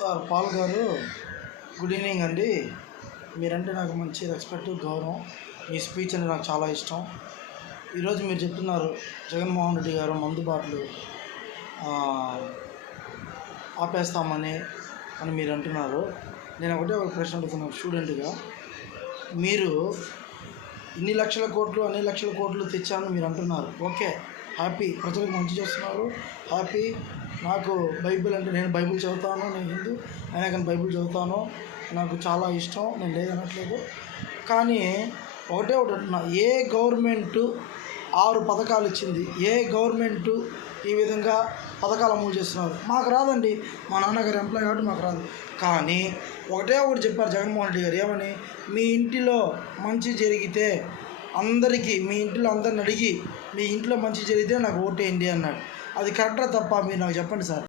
Sir Paul గారు, good evening అండి. మీరంటే నాకు మంచి రెస్పెక్ట్, గౌరవం. మీ స్పీచ్ అంటే నాకు చాలా ఇష్టం. ఈరోజు మీరు చెప్తున్నారు జగన్మోహన్ రెడ్డి గారు మందు బాటలు ఆపేస్తామని మీరు అంటున్నారు. నేను ఒక ప్రశ్న అడుగుతున్నాను స్టూడెంట్గా. మీరు ఇన్ని లక్షల కోట్లు అన్ని లక్షల కోట్లు తెచ్చాను మీరు అంటున్నారు. ఓకే, హ్యాపీ, ప్రజలకు మంచి చేస్తున్నారు, హ్యాపీ. నాకు బైబిల్ అంటే, నేను బైబిల్ చదువుతాను, నేను హిందూ అయినా కానీ బైబిల్ చదువుతాను, నాకు చాలా ఇష్టం, నేను లేదనట్లేదు. కానీ ఒకటి అంటున్నా, ఏ గవర్నమెంటు 6 పథకాలు ఇచ్చింది? ఏ గవర్నమెంటు ఈ విధంగా పథకాలు అమలు చేస్తున్నారు? మాకు రాదండి, మా నాన్నగారు ఎంప్లాయ్ కాబట్టి మాకు రాదు. కానీ ఒకటి చెప్పారు జగన్మోహన్ రెడ్డి గారు, ఏమని? మీ ఇంటిలో మంచి జరిగితే అందరికీ, మీ ఇంట్లో అందరిని అడిగి మీ ఇంట్లో మంచి జరిగితే నాకు ఓటేయండి అన్నాడు. అది కరెక్టా తప్ప? మీరు నాకు చెప్పండి సార్.